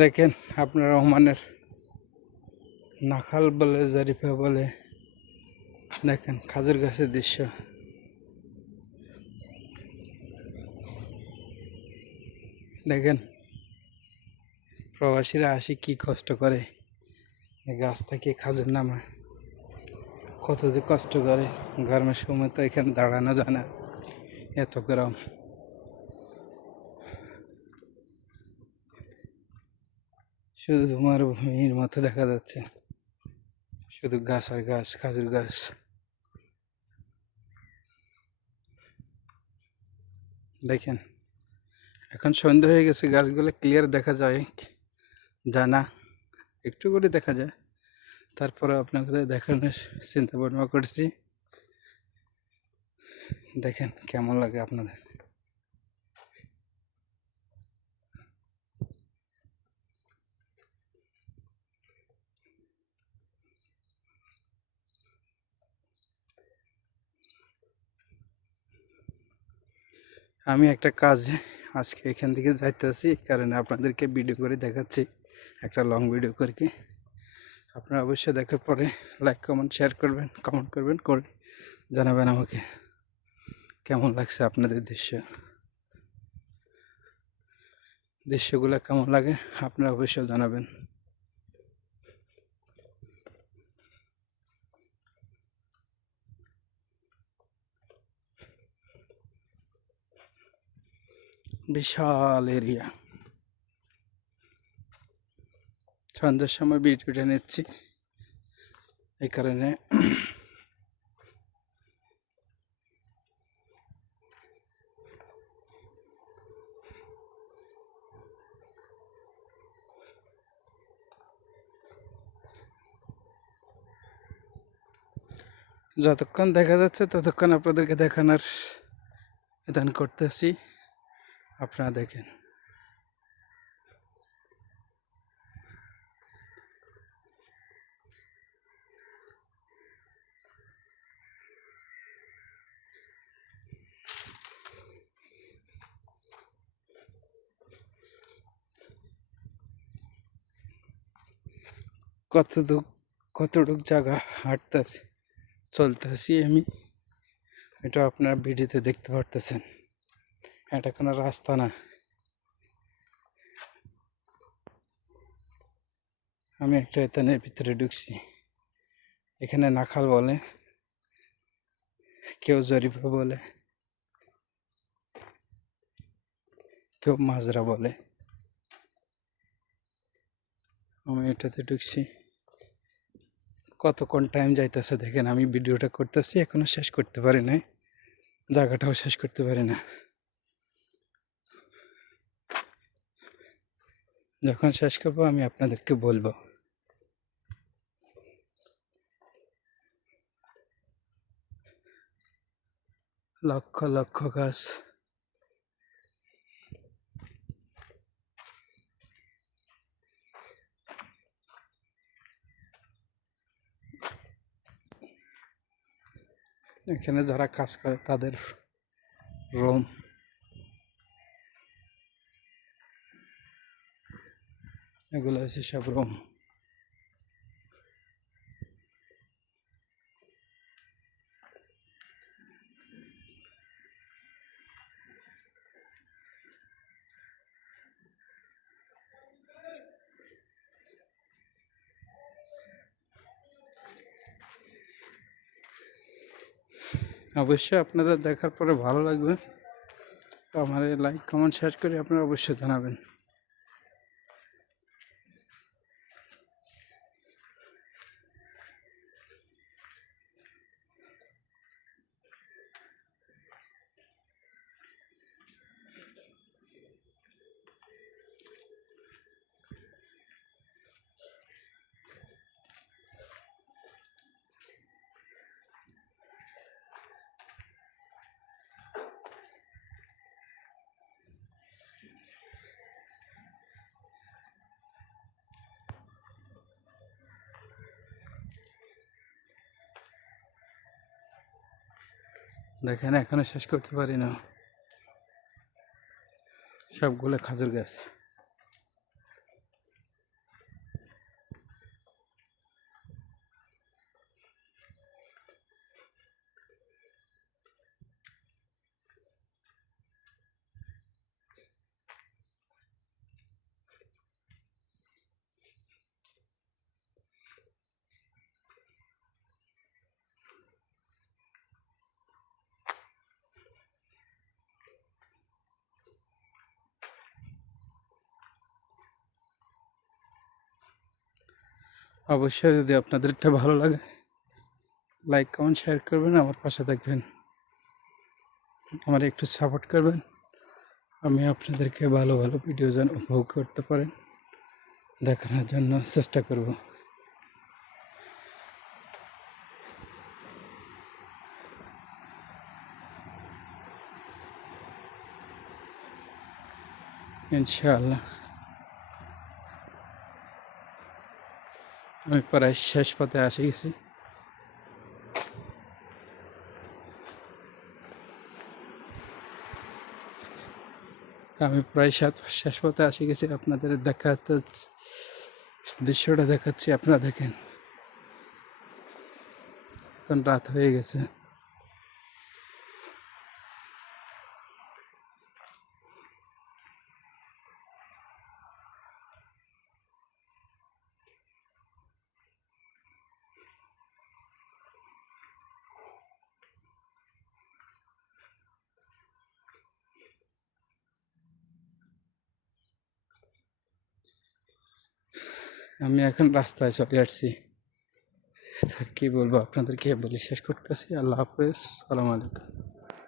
দেখেন আপনার রহমানের নাখাল বলে জারিফা বলে, দেখেন খাজুর গাছের দৃশ্য। দেখেন প্রবাসীরা আসি কি কষ্ট করে, এই গাছ থেকে খাজুর নামায় কত যে কষ্ট করে। গরমের সময় তো এখানে দাঁড়ানো যায় না, এত গরম। শুধু তোমার ভূমির মতো দেখা যাচ্ছে, শুধু গাছ আর গাছ, খাজুর গাছ। দেখেন এখন সন্ধ্যা হয়ে গেছে, গাছগুলো ক্লিয়ার দেখা যায় না, একটু করে দেখা যায়। তারপরে আপনাকে দেখানোর চিন্তা ভাবনা করছি। দেখেন কেমন লাগে আপনাদের। আমি একটা কাজে আজকে এখান থেকে যাইতেছি, কারণে আপনাদেরকে ভিডিও করে দেখাচ্ছি, একটা লং ভিডিও করে। আপনারা অবশ্যই দেখার পরে লাইক কমেন্ট শেয়ার করবেন, কমেন্ট করবেন, করে জানাবেন আমাকে কেমন লাগছে আপনাদের দৃশ্যগুলো কেমন লাগে, আপনারা অবশ্যই জানাবেন। বিশাল এরিয়া, সন্ধ্যার সময় ভিডিওটা নিচ্ছি এই কারণে। যতক্ষণ দেখা যাচ্ছে ততক্ষণ আপনাদেরকে দেখানোর বিধান করতেছি, আপনারা দেখেন। কতটুক জায়গা হাঁটতেছি, চলতেছি আমি, এটা আপনারা ভিডিওতে দেখতে পারতেছেন। এটা কোনো রাস্তা না, আমি একটা এতানের ভিতরে ঢুকছি। এখানে নাখাল বলে, কেউ জরিফা বলে, কেউ মাজরা বলে। আমি এটাতে ঢুকছি, কতক্ষণ টাইম যাইতেছে দেখেন। আমি ভিডিওটা করতেছি, এখনো শেষ করতে পারি না, জায়গাটাও শেষ করতে পারি না। যখন শেষ করবো আমি আপনাদেরকে বলবো। লক্ষ লক্ষ গাছ, এখানে যারা কাজ করে তাদের রুম। এগুলো হচ্ছে সব রুম। অবশ্যই আপনাদের দেখার পরে ভালো লাগবে, আমার লাইক কমেন্ট শেয়ার করে আপনারা অবশ্যই জানাবেন। দেখেন এখনো শেষ করতে পারি না, সবগুলো খাজুর গাছ। অবশ্যই যদি আপনাদের এটা ভালো লাগে লাইক কমেন্ট শেয়ার করবেন, আমার পাশে থাকবেন, আমার একটু সাপোর্ট করবেন। আমি আপনাদেরকে ভালো ভালো ভিডিও যেন উপভোগ করতে পারেন দেখানোর জন্য চেষ্টা করব। ইনশাআল্লাহ আমি প্রায় শেষ পথে এসে গেছি। আমি প্রায় শেষ পথে এসে গেছি, আপনাদের দেখাতে দৃশ্যটা দেখাচ্ছি, আপনারা দেখেন। এখন রাত হয়ে গেছে। আমি এখন রাস্তায় চলে আসছি। কি বলবো আপনাদেরকে বলে শেষ করতেছি। আল্লাহ হাফেজ, সালাম আলাইকুম।